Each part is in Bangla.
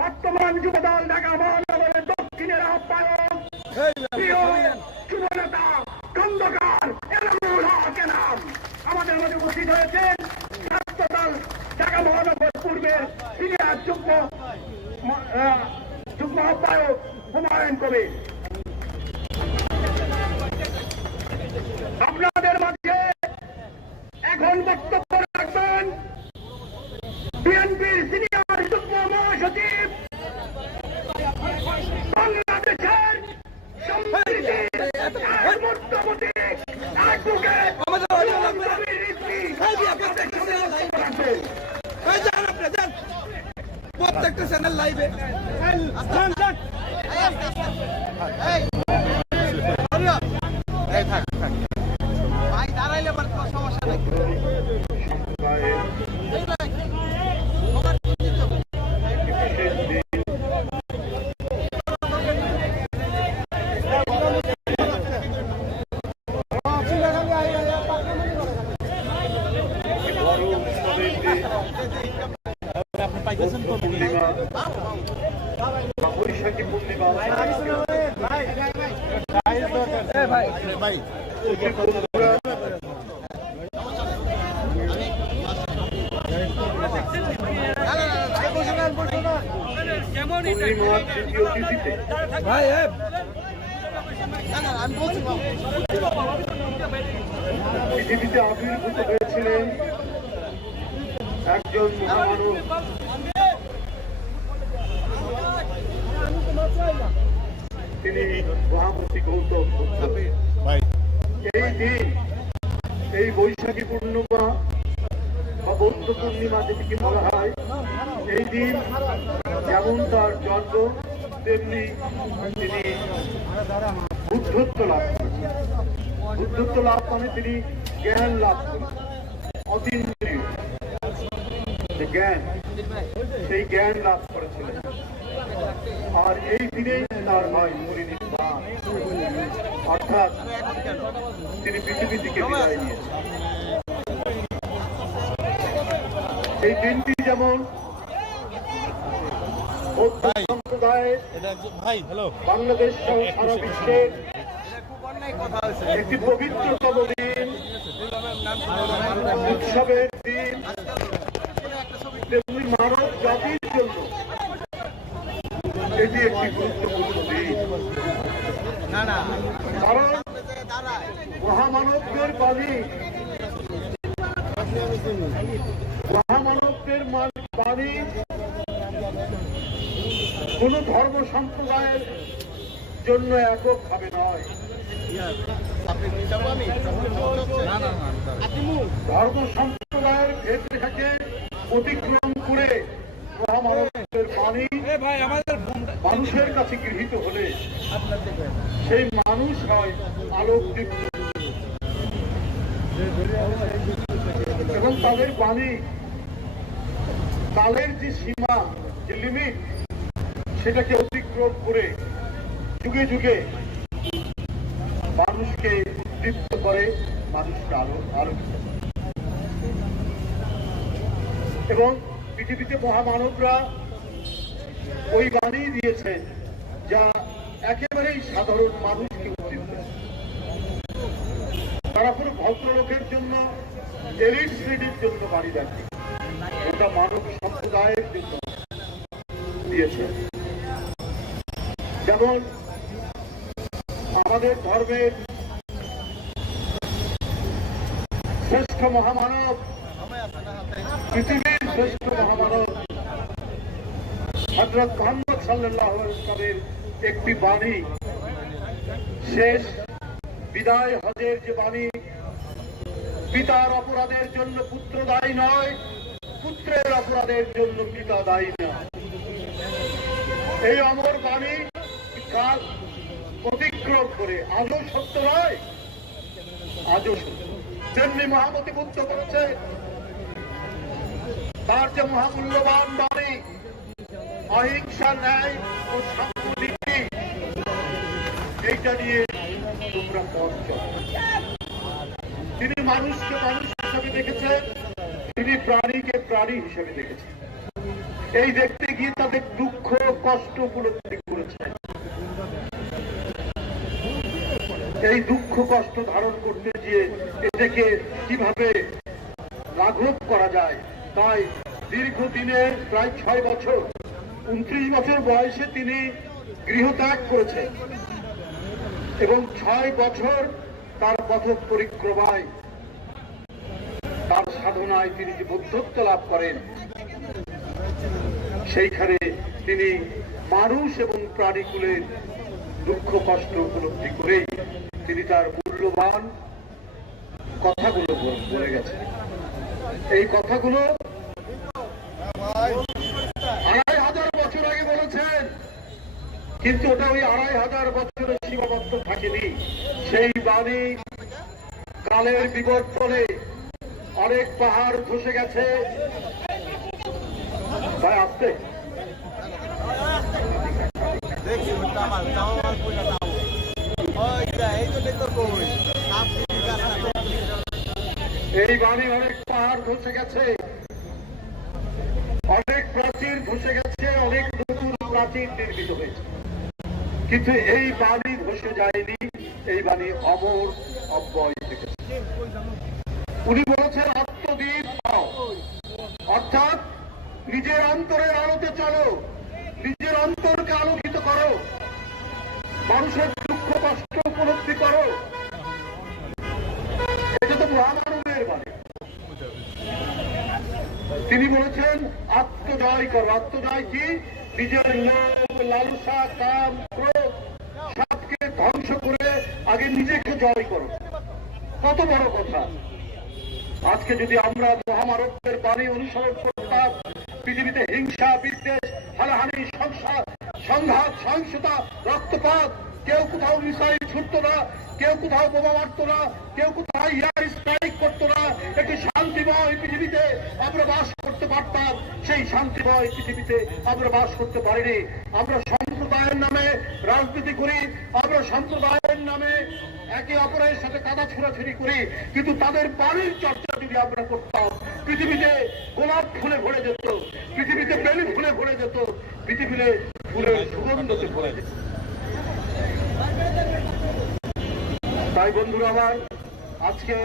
বর্তমান যুবদল ঢাকা মহানগরের দক্ষিণের আহ্বায়ক প্রিয় যুবনেতা খন্দকার এনামুল হক এনাম আমাদের মধ্যে উপস্থিত হয়েছেন। ছাত্রদল ঢাকা মহানগর পূর্বের সিনিয়র যুগ্ম আহ্বায়ক হুমায়ুন কবির। আপনাদের মাঝে এখন বক্তব্য রাখবেন বিএনপির সিনিয়র যুগ্ম মহাসচিব, বাংলাদেশের সমৃদ্ধির মূর্তপতি অ্যাডভোকেট প্রত্যেকটা চ্যানেল লাইভে ভাই দাঁড়াইলে আবার তোমার সমস্যা নাই। বৈশাখী পূর্ণিমা পৃথিবীতে আবির্ভূত হয়েছিলেন একজন মহামানব, তিনি মহামতি গৌতম বুদ্ধ। এই দিন, এই বৈশাখী পূর্ণিমা বা বৌদ্ধ পূর্ণিমা যেটিকে বলা হয়, এই দিন যেমন তার জন্ম তেমনি তিনি বুদ্ধত্ব লাভ করেছেন। বুদ্ধত্ব লাভ মানে তিনি জ্ঞান লাভ করেছেন, অতীন্দ্রিয় যে জ্ঞান, সেই জ্ঞান লাভ করেছিলেন। আর এই দিনেই তার হয় পরিনির্বাণ, অর্থাৎ তিনি পৃথিবী থেকে বিদায় নিয়েছেন। এই দিনটি যেমন বৌদ্ধ সম্প্রদায়ের বাংলাদেশ সহ সারা বিশ্বের একটি পবিত্রতম দিন, উৎসবের দিন, তেমনি মানব জাতির জন্য এটি একটি গুরুত্বপূর্ণ দিন। কারণ মহামানবদের বাণী, মহামানবদের বাণী কোন ধর্ম সম্প্রদায়ের জন্য এককভাবে নয়, ধর্ম সম্প্রদায়ের ভেদকে অতিক্রম করে মহামানবের বাণী মানুষের কাছে গৃহীত হলে সেই মানুষ হয় আলোকদীপ্ত এবং তাদের বাণী, কালের যে সীমা, যে লিমিট, সেটাকে অতিক্রম করে যুগে যুগে মানুষকে উদ্দীপ্ত করে, মানুষকে আলোকিত করে। এবং পৃথিবীতে মহামানবরা ওই বাণী দিয়েছেন যা একেবারেই সাধারণ মানুষকে উদ্দীপ্ত। তারা কোনো ভদ্রলোকের জন্য, এলিট শ্রেণীর জন্য বাণী দেখে, ওটা মানব সম্প্রদায়ের জন্য দিয়েছেন। যেমন আমাদের ধর্মের শ্রেষ্ঠ মহামানব, পৃথিবীর শ্রেষ্ঠ মহামানব হযরত মুহাম্মদ সাল্লাল্লাহু আলাইহি ওয়াসাল্লামের একটি বাণী, শেষ বিদায় হজের যে বাণী, পিতার অপরাধের জন্য পুত্র দায়ী নয়, পুত্রের অপরাধের জন্য পিতা দায়ী নয়। এই অমর বাণী কাল অতিক্রম করে আজও সত্য নয়, আজও সত্য। তেমনি মহামতি বুদ্ধ করেছে, তার যে মহামূল্যবান বাণী অহিংসা, ন্যায় ও সাম্যনীতি, এইটা নিয়ে তোমরা পথ চলো। তিনি মানুষকে মানুষ হিসাবে দেখেছেন, তিনি প্রাণীকে প্রাণী হিসাবে দেখেছেন। এই দেখতে গিয়ে তাদের দুঃখ দুঃখ কষ্ট উপলব্ধি করেছেন। এই দুঃখ কষ্ট ধারণ করতে গিয়ে এটাকে কিভাবে লাঘব করা যায়, তাই দীর্ঘদিনের প্রায় 6 বছর 29 বছর বয়সে তিনি গৃহত্যাগ করেছেন এবং 6 বছর তার পথ পরিক্রমায় তার সাধনায় তিনি যে বুদ্ধত্ব লাভ করেন, সেইখানে তিনি মানুষ এবং প্রাণীকুলের দুঃখ কষ্ট উপলব্ধি করেই তিনি তার মূল্যবান কথাগুলো বলে গেছেন। এই কথাগুলো 2500 বছর আগে বলেছেন, কিন্তু ওটা ওই 2500 বছরের সীমাবদ্ধ থাকেনি। সেই বাণী কালের বিবর্তনে অনেক পাহাড় ধসে গেছে। তাই আসতে এই বাণী অনেক পাহাড় ধসে গেছে, অনেক প্রাচীর ধসে গেছে, অনেক নতুন প্রাচীর নির্মিত হয়েছে, কিন্তু এই বাণী ধসে যায়নি। এই বাণী অমর অব্যয় থেকেছে। উনি বলেছেন আত্মদীপ হও, অর্থাৎ নিজের অন্তরের আলোতে চলো, নিজের অন্তরকে আলোকিত করো, মানুষের দুঃখ কষ্ট উপলব্ধি করো। এটা তো মহামানবের বাণী। তিনি বলেছেন আত্মজয় করো। আত্মজয় কি? নিজের লোভ, লালসা, কাম, ক্রোধ সবকে ধ্বংস করে আগে নিজেকে জয় করো। কত বড় কথা! আজকে যদি আমরা মহামানবের বাণী অনুসরণ করতাম, পৃথিবীতে হিংসা, বিদ্বেষ, হানাহানি, সংঘাত, সহিংসতা, রক্তপাত, কেউ কোথাও মিসাইল ছুটতো না, কেউ কোথাও বোমা মারতো না, কেউ কোথাও এয়ার স্ট্রাইক করতো না, একটি শান্তিময় পৃথিবীতে আমরা বাস করতে পারতাম। সেই শান্তিময় পৃথিবীতে আমরা বাস করতে পারিনি। আমরা সম্প্রদায়ের নামে রাজনীতি করি, আমরা সম্প্রদায়ের নামে একে অপরের সাথে কাদা ছোড়াছুড়ি করি, কিন্তু তাদের বাণীর চর্চা যদি আমরা করতাম, পৃথিবীতে গোলাপ ফুলে ভরে যেত, পৃথিবীতে বেলি ফুলে ভরে যেত, পৃথিবীতে ফুলের সুগন্ধতে ভরে যেত। তাই বন্ধুরা আমার, আজকে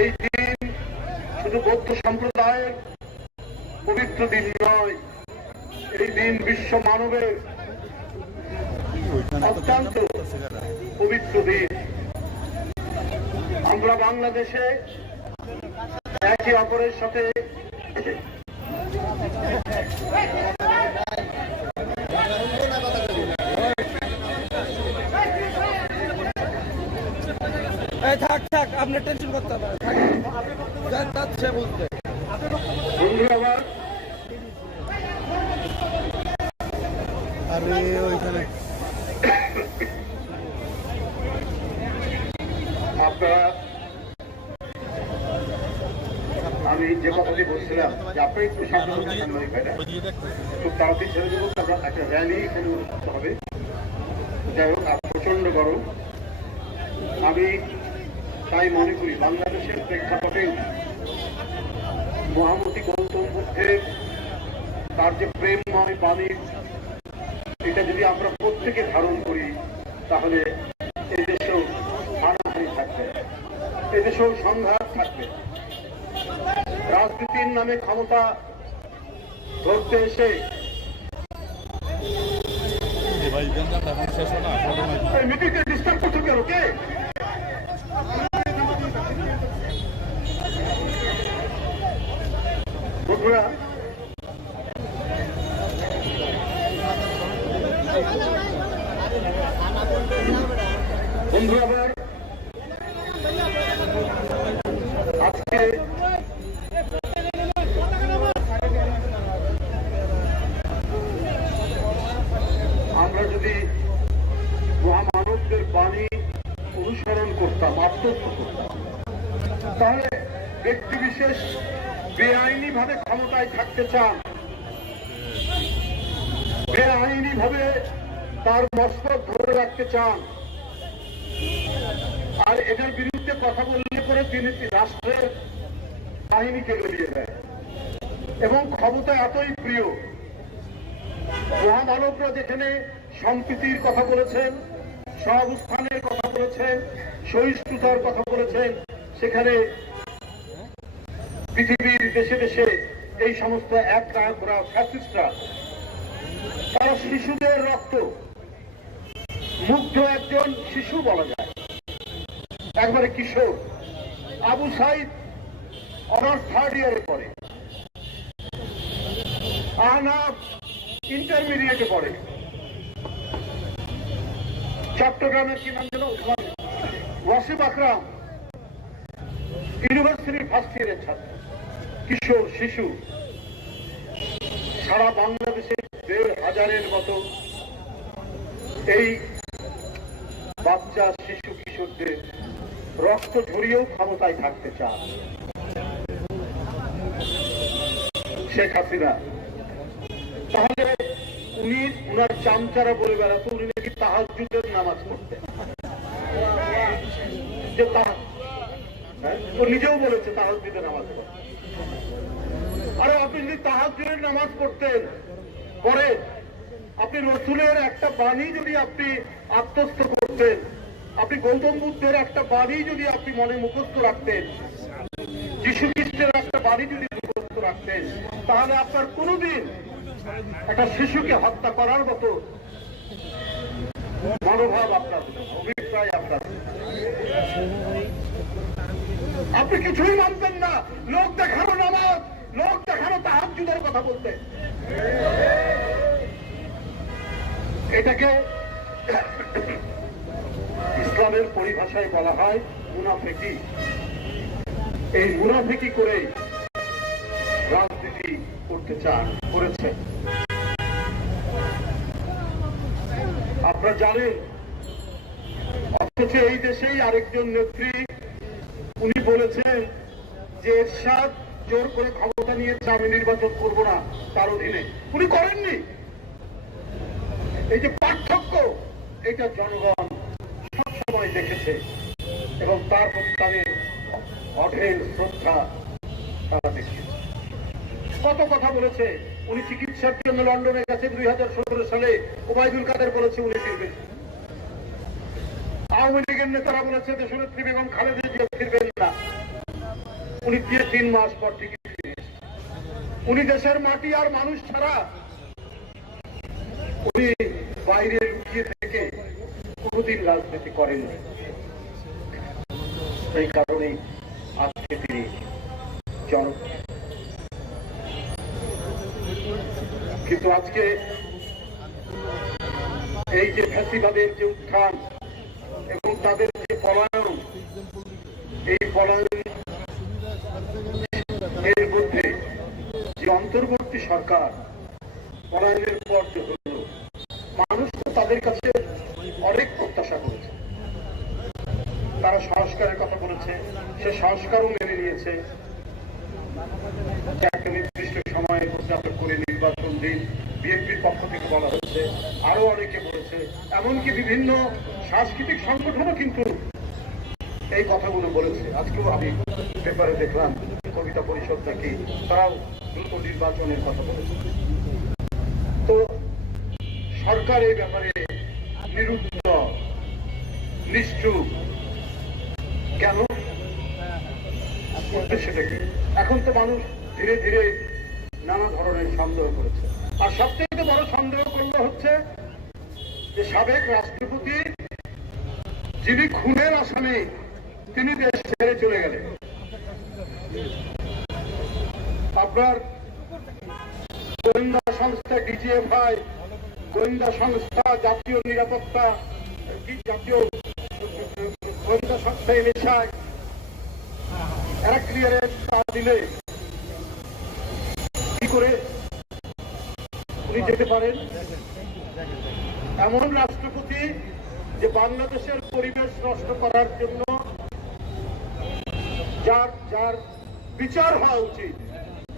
এই দিন শুধু বৌদ্ধ সম্প্রদায়ের পবিত্র দিন নয়, এই দিন বিশ্ব মানবের অত্যন্ত পবিত্র দিন। আমরা বাংলাদেশে একে অপরের সাথে থাক থাক, আপনার টেনশন করতে হবে সে বুঝতে। বন্ধু আমার, আরে ওইখানে আপনারা, আমি যে কথাটি বলছিলাম যে আপনি একটু সাবধান সাংবাদিক ভাইরা, খুব তাড়াতাড়ি ছেড়ে দেবো। আমরা একটা র্যালি এখানে অনুষ্ঠিত হবে। যাই হোক, প্রচন্ড গরম। আমি তাই মনে করি বাংলাদেশের প্রেক্ষাপটে মহামতি গৌতম বুদ্ধের তার যে প্রেমময় বাণী, এটা যদি আমরা প্রত্যেকে ধারণ করি, তাহলে এদেশেও হানাহানি থাকবে, এদেশেও সংঘাত থাকবে। রাজনীতির নামে ক্ষমতা ধরতে এসে মিটিংকে ডিস্টার্ব করছো কেন? কে? বন্ধুরা, আবার আজকে আমরা যদি মহামানবদের বাণী অনুসরণ করতাম, আত্মস্থ করতাম, তাহলে ব্যক্তি বিশেষ বেআইনি ভাবে ক্ষমতায় থাকতে চান, বেআইনি ভাবে তার মস্তক ধরে রাখতে চান, আর এটার বিরুদ্ধে কথা বললে পরে তিনি রাষ্ট্রের কাহিনীকে গড়িয়ে দেয় এবং ক্ষমতা এতই প্রিয় মহামানবরা যেখানে সম্প্রীতির কথা বলেছেন, সহাবস্থানের কথা বলেছেন, সহিষ্ণুতার কথা বলেছেন, সেখানে পৃথিবীর দেশে দেশে এই সমস্ত এক করা ফ্যাসিস্টরা তারা শিশুদের রক্ত, মুগ্ধ একজন শিশু বলা যায়, একবারে কিশোর, আবু সাইদ অনার্স 3rd ইয়ারে পড়ে, আহনাফ ইন্টারমিডিয়েটে পড়ে, চট্টগ্রামের কি নাম যেন ওয়াসিম আকরাম ইউনিভার্সিটির 1st ইয়ারের ছাত্র, কিশোর শিশু। সারা বাংলাদেশে 1,500-এর মতো এই বাচ্চা শিশু কিশোরদের রক্ত ঝরিয়েও ক্ষমতায় থাকতে চান শেখ হাসিনা। তাহলে উনি উনার চামচারা বলে বেড়াতো উনি নাকি তাহাজ্জুদের নামাজ পড়তেন, যে ও নিজেও বলেছে তাহাজ্জুদের নামাজ পড়তেন। আরে আপনি যদি তাহাজ্জুদের নামাজ পড়তেন পরে আপনি রসুলের একটা বাণী যদি আপনি আত্মস্থ করতেন, আপনি গৌতম বুদ্ধের একটা বাণী যদি আপনি মনে মুখস্থ রাখতেন, যীশু খ্রিস্টের একটা বাণী যদি মুখস্থ রাখতেন, তাহলে আপনার কোনোদিন একটা শিশুকে হত্যা করার মতো মনোভাব আপনার, অভিপ্রায় আপনার, আপনি কিছুই মানতেন না। লোক দেখানো নামাজ, লোক দেখানো তাহাজ্জুদের কথা বলতে, এটাকে ইসলামের পরিভাষায় বলা হয় মুনাফিকি। এই মুনাফিকি করে রাজনীতি করতে করেছে। আপনারা জানেন, অথচ এই দেশেই আরেকজন নেত্রী উনি বলেছেন যে এরশাদ জোর করে ক্ষমতা নিয়েছে, আমি নির্বাচন করব না তার অধীনে, উনি করেননি। এই যে পার্থক্য, এটা জনগণ সবসময় দেখেছে এবং তার প্রতি তাদের অঢেল শ্রদ্ধা তারা দেখেছে। কত কথা বলেছে উনি চিকিৎসার জন্য লন্ডনে গেছেন 2017 সালে, ওবায়দুল কাদের বলেছে উনি ফিরবেন। আওয়ামী লীগের নেতারা বলেছে দেশনেত্রী বেগম খালেদা জিয়া ফিরবেন না, উনি দিয়ে 3 মাস পর থেকে ফিরে এসেছেন। উনি দেশের মাটি আর মানুষ ছাড়া উনি বাইরে লুকিয়ে থেকে কোনদিন রাজনীতি করেননি। সেই কারণেই আজকে তিনি জনপ্রিয়। কিন্তু আজকে এই যে ফ্যাসিবাদের যে উত্থান এবং তাদের যে পলায়ন, এই পলায়ন এর মধ্যে যে অন্তর্বর্তী সরকার পলায়নের পর যে হল, মানুষ তো তাদের কাছে অনেক প্রত্যাশা করেছে। তারা সংস্কারের কথা বলেছে, সে সংস্কারও মেনে নিয়েছে। একটা নির্দিষ্ট সময়ের মধ্যে আপনার করে নির্বাচন দিন, বিএনপির পক্ষ থেকে বলা হচ্ছে, আরো অনেকে বলেছে, এমনকি বিভিন্ন সাংস্কৃতিক সংগঠনও কিন্তু এই কথাগুলো বলেছে। আজকেও আমি পেপারে দেখলাম কবিতা পরিষদ নাকি তারাও দ্রুত নির্বাচনের কথা বলেছে। তো সরকার এই ব্যাপারে নিরুত্তর, নিশ্চুপ কেন? সেটাকে এখন তো মানুষ ধীরে ধীরে নানা ধরনের সন্দেহ করেছে। আর সবথেকে বড় সন্দেহ করলে হচ্ছে যে সাবেক রাষ্ট্রপতি যিনি খুনের আসামি, তিনি দেশ ছেড়ে চলে গেলেন। আপনার গোয়েন্দা সংস্থা ডিজিএফআই, গোয়েন্দা সংস্থা জাতীয় নিরাপত্তা, জাতীয় গোয়েন্দা সংস্থা এনএসআই এরা ক্লিয়ারেন্স না দিলে কি করে উনি যেতে পারেন? এমন রাষ্ট্রপতি যে বাংলাদেশের পরিবেশ নষ্ট করার জন্য যার বিচার হওয়া উচিত,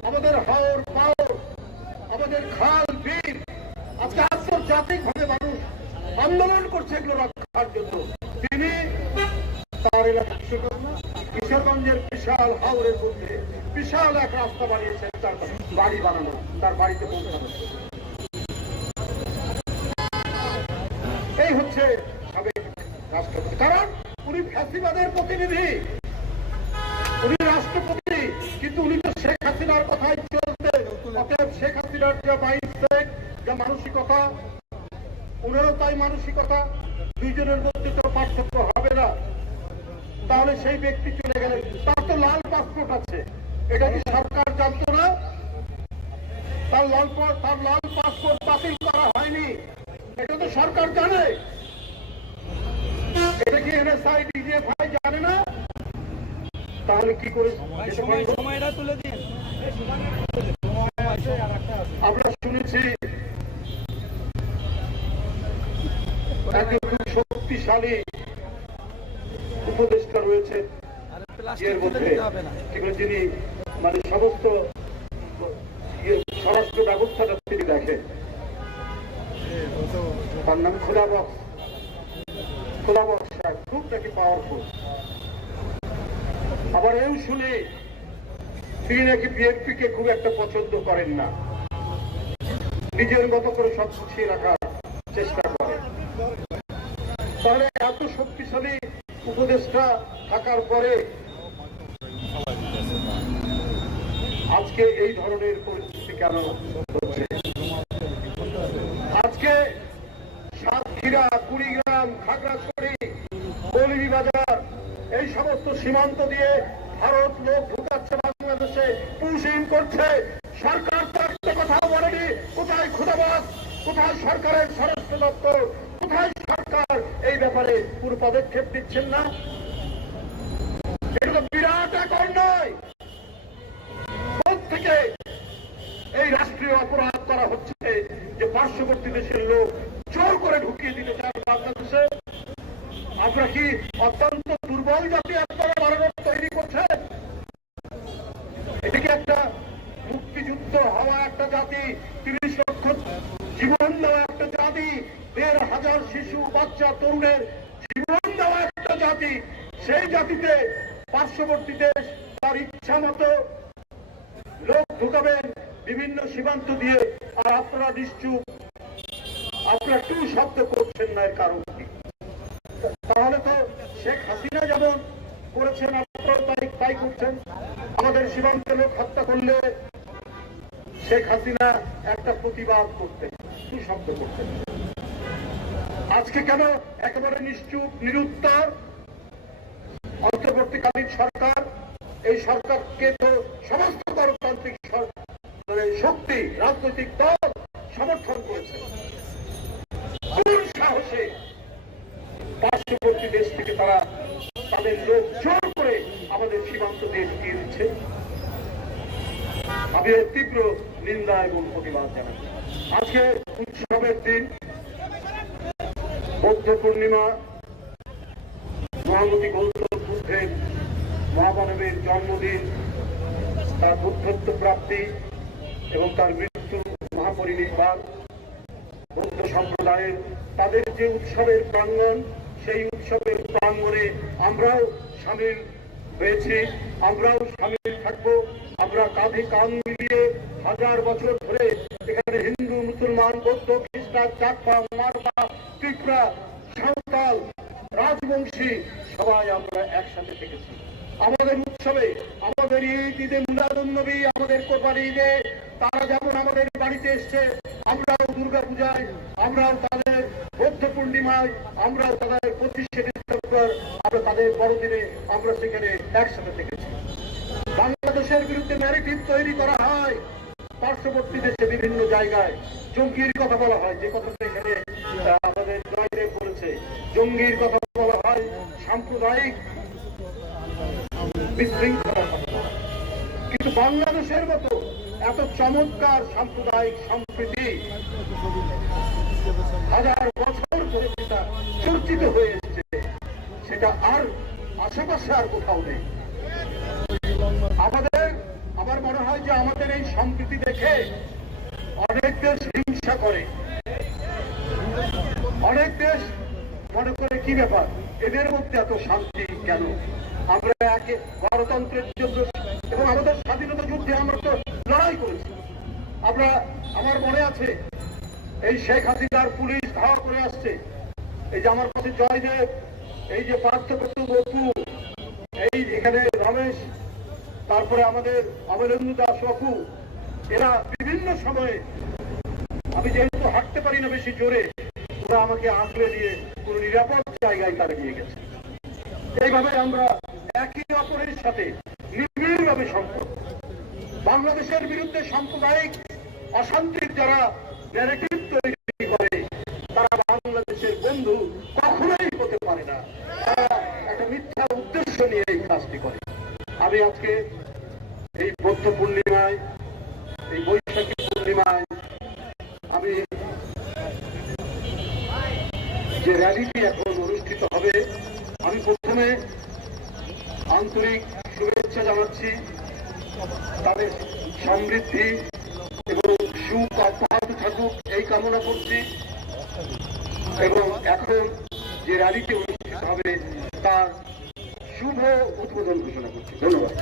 আমাদের হাওর পাওর, আমাদের খাল বিল, আজকে আন্তর্জাতিক ভাবে মানুষ আন্দোলন করছে এগুলো রক্ষার জন্য, তিনি তার এলাকা কিশোরগঞ্জের বিশাল হাওরের মধ্যে বিশাল এক রাস্তা বানিয়েছেন তার বাড়ি বানানো, তার বাড়িতে পৌঁছানো। আপনাদের প্রতিনিধি, উনি রাষ্ট্রপতি, কিন্তু উনি তো শেখ হাসিনার কথাই চলতেন। অতএব শেখ হাসিনার যে মাইন্ডসেট, যে মানসিকতা, উনারও তাই মানসিকতা, দুইজনের মধ্যে তো পার্থক্য হবে না। তাহলে সেই ব্যক্তি চলে গেলেন, তার তো লাল পাসপোর্ট আছে, এটা কি সরকার জানতো না? তার লাল পাসপোর্ট বাতিল করা হয়নি, এটা তো সরকার জানে। এটা কি এনএসআই ডিজিএফআই জানে না? তাহলে কি করে? সময়টা তুলে দিন। আমরা শুনেছি একজন খুব শক্তিশালী উপদেষ্টা রয়েছে এর মধ্যে, যিনি মানে সমস্ত স্বরাষ্ট্র ব্যবস্থাটা তিনি দেখেন। তার নাম খোদাবক্স সাহেব, খুব নাকি পাওয়ারফুল। আবার এও শুনে তিনি নাকি বিএনপি কে খুব একটা পছন্দ করেন না, নিজের মতো করে সব গুছিয়ে রাখার চেষ্টা করেন। তাহলে এত শক্তিশালী উপদেষ্টা থাকার পরে আজকে এই ধরনের পরিস্থিতি কেন হচ্ছে? আজকে সাতক্ষীরা, কুড়িগ্রাম, খাগড়াছড়ি, মৌলভীবাজার এই সমস্ত সীমান্ত দিয়ে ভারত লোক ঢুকাচ্ছে বাংলাদেশে, পুশিং করছে। সরকার তো একটা কথাও বলেনি। কোথায় খুদাবাদ, কোথায় সরকারের স্বরাষ্ট্র দপ্তর, কোথায় সরকার এই ব্যাপারে পুরো পদক্ষেপ দিচ্ছেন না? এটা তো বিরাট এক অন্যায়। থেকে এই রাষ্ট্রীয় অপরাধ করা হচ্ছে যে পার্শ্ববর্তী দেশের লোক জোর করে ঢুকিয়ে দিতে চান বাংলাদেশে। আমরা কি অত্যন্ত দুর্বল জাতি আপনারা বাড়ানোর তৈরি করছেন? এদিকে একটা মুক্তিযুদ্ধ হওয়া একটা জাতি, 30 লক্ষ জীবন দেওয়া একটা জাতি, 1,500 শিশু, বাচ্চা, তরুণের জীবন দেওয়া একটা জাতি, সেই জাতিতে পার্শ্ববর্তী দেশ তার ইচ্ছা মতো লোক ঢুকাবেন বিভিন্ন সীমান্ত দিয়ে, আর আপনারা নিশ্চুপ, আপনারা টু শব্দ করছেন না। এর কারণ কি? তাহলে তো শেখ হাসিনা যেমন করেছেন, আপনারাও তাই করছেন। আমাদের সীমান্তে লোক হত্যা করলে শেখ হাসিনা একটা প্রতিবাদ করতেন, টু শব্দ করতেন। আজকে কেন একেবারে নিশ্চুপ, নিরুত্তর অন্তর্বর্তীকালীন সরকার? এই সরকারকে তো সমস্ত গণতান্ত্রিক শক্তি, রাজনৈতিক দল সমর্থন করেছে। কোন সাহসে পার্শ্ববর্তী দেশ থেকে তারা তাদের লোক জোর করে আমাদের সীমান্ত দিয়ে ঢুকিয়ে দিচ্ছে? আমি এর তীব্র নিন্দা এবং প্রতিবাদ জানাচ্ছি। আজকে উৎসবের দিন, বৌদ্ধ পূর্ণিমা, মহামতি গৌতম বুদ্ধের মহামানবের জন্মদিন, তার বুদ্ধত্ব প্রাপ্তি এবং তার মৃত্যু, মহাপরিনির্বাণ। বৌদ্ধ সম্প্রদায়ের তাদের যে উৎসবের প্রাঙ্গণ, সেই উৎসবের প্রাঙ্গণে আমরাও সামিল হয়েছি, আমরাও সামিল থাকবো। আমরা কাঁধে কাঁধ মিলিয়ে 1000 বছর ধরে এখানে হিন্দু, মুসলমান, বৌদ্ধ, খ্রিস্টান, চাকমা, মারমা, ত্রিপুরা, সাঁওতাল, রাজবংশী সবাই আমরা একসাথে থেকেছি। আমাদের উৎসবে, আমাদের ঈদে মিলাদুন নবী, আমাদের কোরবানি ঈদে তারা যেমন আমাদের বাড়িতে এসছে, আমরাও দুর্গা পূজায়, আমরাও তাদের বৌদ্ধ পূর্ণিমায়, আমরাও তাদের 25শে ডিসেম্বর, আমরা তাদের বড়দিনে আমরা সেখানে একসাথে থেকেছি। বাংলাদেশের বিরুদ্ধে ন্যারেটিভ তৈরি করা হয়, পার্শ্ববর্তী দেশে বিভিন্ন জায়গায় জঙ্গির কথা বলা হয়, যে কথাটা এখানে আমাদের জয়দেব বলেছে, জঙ্গির কথা বলা হয়, সাম্প্রদায়িক বিশৃঙ্খলার কথা। কিন্তু বাংলাদেশের মতো এত চমৎকার সাম্প্রদায়িক সম্প্রীতি 1000 বছর ধরে যেটা চর্চিত হয়ে এসেছে, সেটা আর আশেপাশে আর কোথাও নেই। আমার মনে হয় যে আমাদের এই সম্প্রীতি দেখে অনেক দেশ হিংসা করে, অনেক দেশ মনে করে কি ব্যাপার, এদের মধ্যে এত শান্তি কেন? আমরা একে গণতন্ত্রের জন্য এবং আমাদের স্বাধীনতা যুদ্ধে আমরা তো লড়াই করেছি। আমার মনে আছে এই শেখ হাসিনার পুলিশ ধাওয়া করে আসছে, এই যে আমার কাছে জয়দেব, এই যে পার্থ অপু, এই এখানে রমেশ, তারপরে আমাদের অমরেন্দ্র দাস অপু, এরা বিভিন্ন সময়ে, আমি যেহেতু হাঁটতে পারি না বেশি জোরে, ওরা আমাকে আঁকড়ে নিয়ে কোনো নিরাপদ জায়গায় তারা নিয়ে গেছে। এইভাবে আমরা একে অপরের সাথে নিবিড়ভাবে সম্পর্ক। বাংলাদেশের বিরুদ্ধে সাম্প্রদায়িক অশান্তির যারা ন্যারেটিভ তৈরি করে, তারা বাংলাদেশের বন্ধু কখনোই হতে পারে না। তারা একটা মিথ্যা উদ্দেশ্য নিয়ে এই কাজটি করে। আমি আজকে এই বৌদ্ধ পূর্ণিমায়, এই বৈশাখী পূর্ণিমায় আমি যে র্যালিটি এখন অনুষ্ঠিত হবে, আমি প্রথমে আন্তরিক শুভেচ্ছা জানাচ্ছি, তাদের সমৃদ্ধি এবং সুখ অব্যাহত থাকুক এই কামনা করছি। এবং এখন যে র্যালিটি অনুষ্ঠিত হবে তার শুভ উদ্বোধন ঘোষণা করছি। ধন্যবাদ।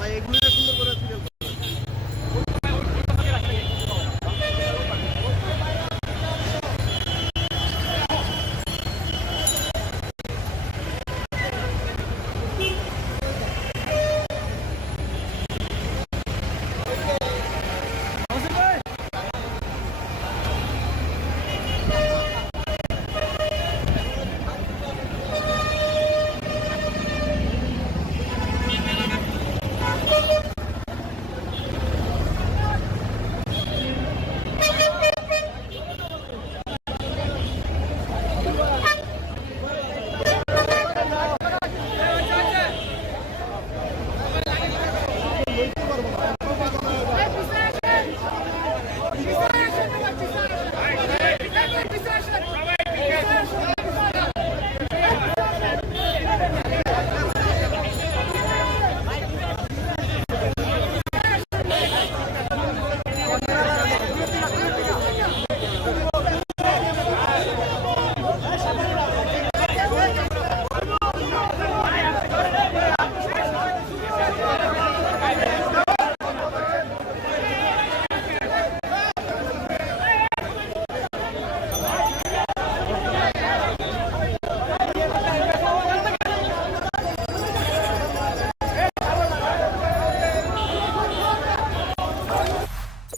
ভাই এগুলো